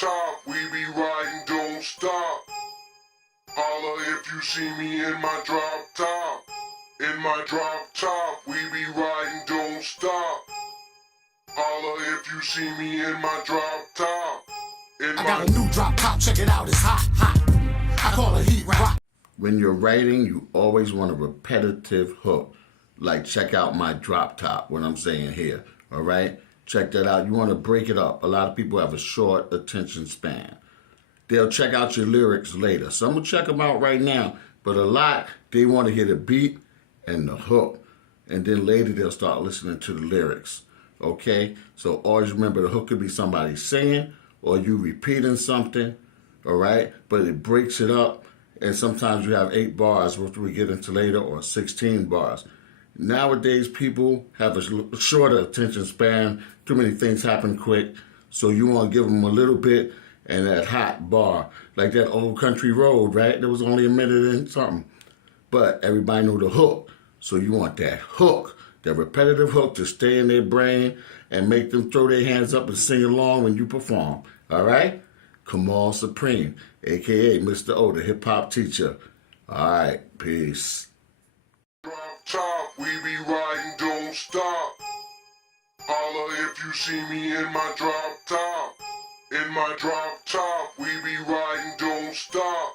top, we be riding, don't stop. Holla if you see me in my drop top. In my drop top, we be riding, don't stop. Holla if you see me in my drop top. I got a new drop top, check it out, it's hot, hot. I call it heat rock. When you're writing, you always want a repetitive hook. Like, check out my drop top, what I'm saying here, all right? Check that out. You want to break it up. A lot of people have a short attention span. They'll check out your lyrics later. Some will check them out right now, but a lot, they want to hear the beat and the hook. And then later they'll start listening to the lyrics, okay? So always remember the hook could be somebody singing or you repeating something, all right? But it breaks it up, and sometimes you have 8 bars, which we get into later, or 16 bars. Nowadays, people have a shorter attention span. Too many things happen quick. So you want to give them a little bit and that hot bar. Like that Old Country Road, right? There was only a minute and something. But everybody knew the hook. So you want that hook, that repetitive hook to stay in their brain and make them throw their hands up and sing along when you perform. All right? Kamal Supreme, a.k.a. Mr. O, the hip-hop teacher. All right, peace. Top, we be riding, don't stop. Holla if you see me in my drop top. In my drop top, we be riding, don't stop.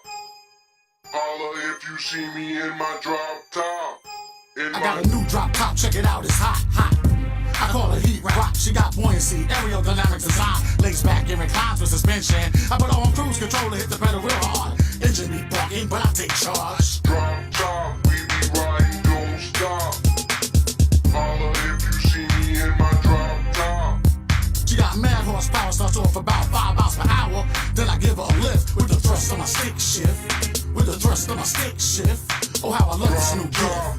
Holla if you see me in my drop top. I got a new drop top, check it out, it's hot, hot. I call it heat rock, she got buoyancy, aerodynamic design. Lays back and reclines with suspension. I put on cruise control to hit the pedal real hard. Engine be bucking, but I take charge. Drop top, we be riding, don't stop. Holla if you see me in my drop top. She got mad horsepower, starts off about 5 miles per hour. Then I give her a lift with the thrust of my stick shift. With the thrust of my stick shift. Oh, how I love this new gift.